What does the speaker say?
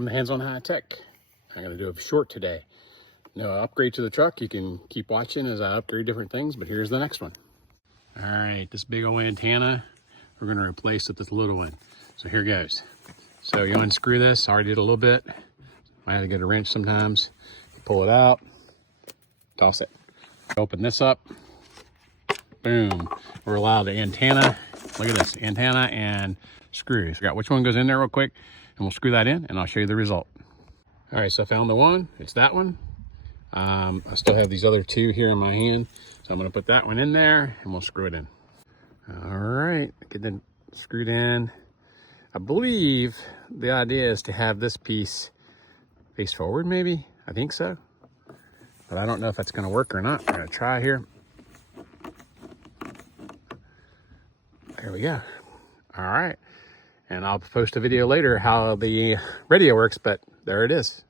Welcome to Hands on High Tech. I'm going to do a short today. No upgrade to the truck. You can keep watching as I upgrade different things, but here's the next one. All right, this big old antenna, we're going to replace with this little one. So here goes. So you unscrew this. I already did a little bit. Might have to get a wrench sometimes. Pull it out, toss it. Open this up. Boom. We're allowed the antenna. Look at this, antenna and screws. Figure out which one goes in there real quick, and we'll screw that in, and I'll show you the result. All right, so I found the one. It's that one. I still have these other two here in my hand, so I'm gonna put that one in there, and we'll screw it in. All right, get it screwed in. I believe the idea is to have this piece face forward, maybe. I think so, but I don't know if that's gonna work or not. We're gonna try here. There we go. All right. And I'll post a video later how the radio works, but there it is.